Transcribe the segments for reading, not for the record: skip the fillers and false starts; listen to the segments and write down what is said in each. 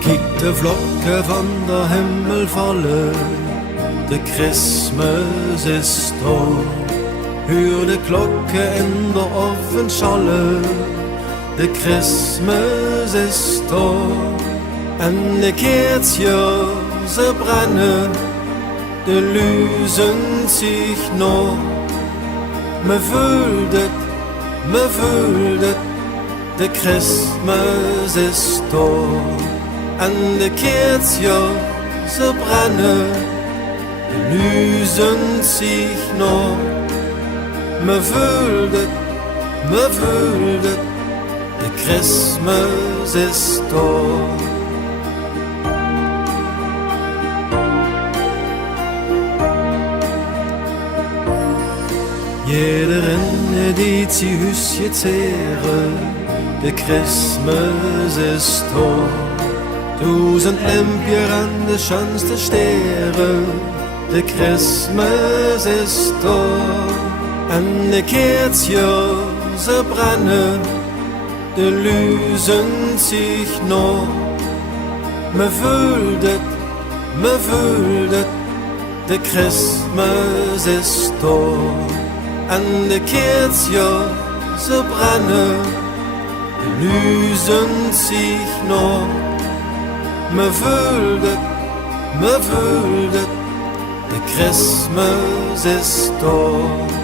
Kijk de vlokken van de hemel vallen, de Christmas is daar. Hör de klokken in de oven schallen, de Christmas is daar. En de keertjes ze brennen, de luzen zich nog. Me voelt het, de Christmas is daar. En de keertjes ze brennen, de luzen zich nog. Me voelt het, de Christmas is daar. Jeder editie husje zeren, de Christmas is daar. 1000 lampjer aan de schönste sterren, de Christmas is daar. En de keertjes ze brennen, de luzen zich nog. Me voelt het, de Christmas is daar. En de keertjes ze brennen, de luzen zich nog. Me voelt het, de Christmas is daar.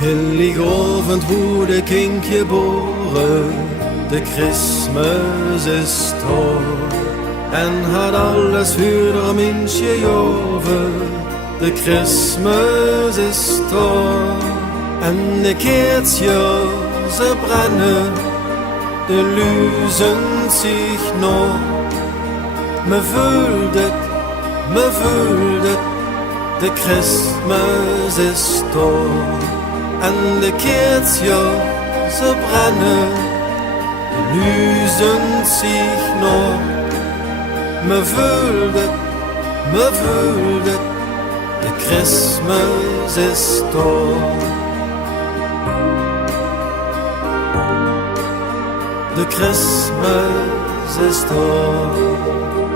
Heiligabend wurde Kind geboren, de Christmas ist da. En hat alles für der Mensch gejoven, de Christmas ist da. En de keertjes ze brennen, de luzen zich nog. Me voelt het, de Christmas ist da. En de keertjes ze brennen, de luzen zich nog. Me voelt het, de Christmas is daar. De Christmas is daar.